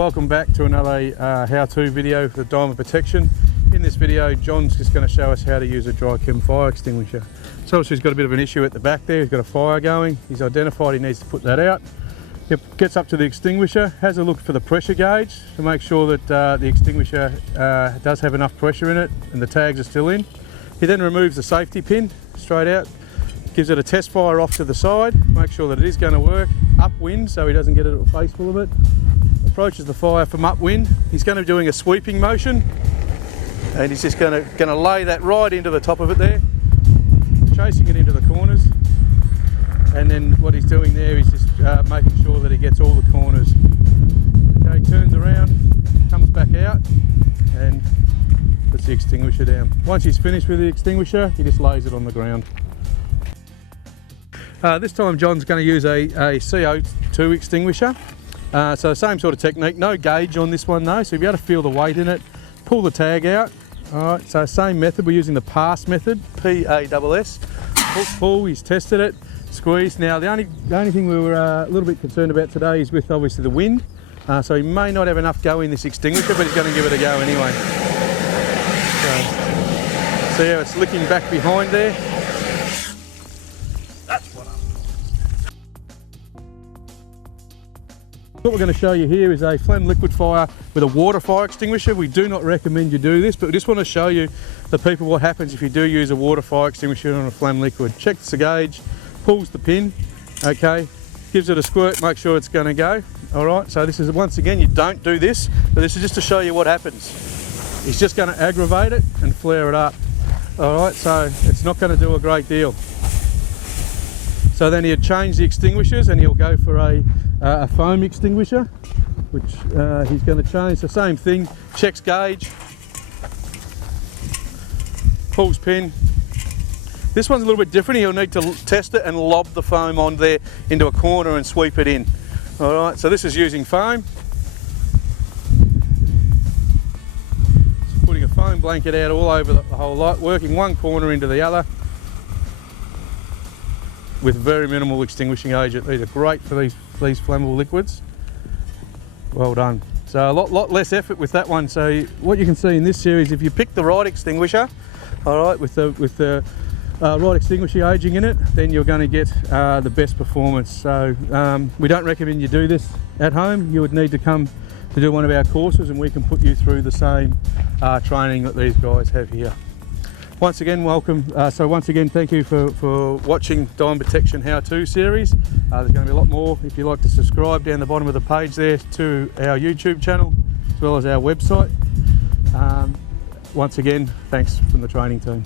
Welcome back to another how-to video for diamond protection. In this video, John's just going to show us how to use a dry chem fire extinguisher. So obviously he's got a bit of an issue at the back there. He's got a fire going. He's identified he needs to put that out. He gets up to the extinguisher, has a look for the pressure gauge to make sure that the extinguisher does have enough pressure in it and the tags are still in. He then removes the safety pin straight out, gives it a test fire off to the side, make sure that it is going to work, upwind so he doesn't get a face full of it. Approaches the fire from upwind. He's going to be doing a sweeping motion and he's just going to lay that right into the top of it there, chasing it into the corners, and then what he's doing there is just making sure that he gets all the corners. Okay, turns around, comes back out and puts the extinguisher down. Once he's finished with the extinguisher, he just lays it on the ground. This time John's going to use a CO2 extinguisher. So same sort of technique, no gauge on this one though, so you'll be able to feel the weight in it, pull the tag out. Alright, so same method, we're using the pass method, P-A-S-S. Pull, he's tested it, squeeze. Now the only thing we were a little bit concerned about today is with obviously the wind. So he may not have enough go in this extinguisher, but he's going to give it a go anyway. So, see how it's licking back behind there? What we're going to show you here is a phlegm liquid fire with a water fire extinguisher. We do not recommend you do this, but we just want to show you the people what happens if you do use a water fire extinguisher on a phlegm liquid. Checks the gauge, pulls the pin, okay, gives it a squirt, make sure it's going to go. All right, so this is, once again, you don't do this, but this is just to show you what happens. He's just going to aggravate it and flare it up. All right, so it's not going to do a great deal. So then he'll change the extinguishers and he'll go for a foam extinguisher, which he's going to change. The same thing, checks gauge, pulls pin. This one's a little bit different. He'll need to test it and lob the foam on there into a corner and sweep it in. All right, so this is using foam. Just putting a foam blanket out all over the whole lot, working one corner into the other with very minimal extinguishing agent. These are great for these flammable liquids. Well done. So a lot less effort with that one. So what you can see in this series, if you pick the right extinguisher, all right, with the right extinguishing agent in it, then you're going to get the best performance. So we don't recommend you do this at home. You would need to come to do one of our courses and we can put you through the same training that these guys have here. Once again, welcome. So once again, thank you for watching Diamond Protection How-To series. There's going to be a lot more. If you'd like to subscribe down the bottom of the page there to our YouTube channel, as well as our website. Once again, thanks from the training team.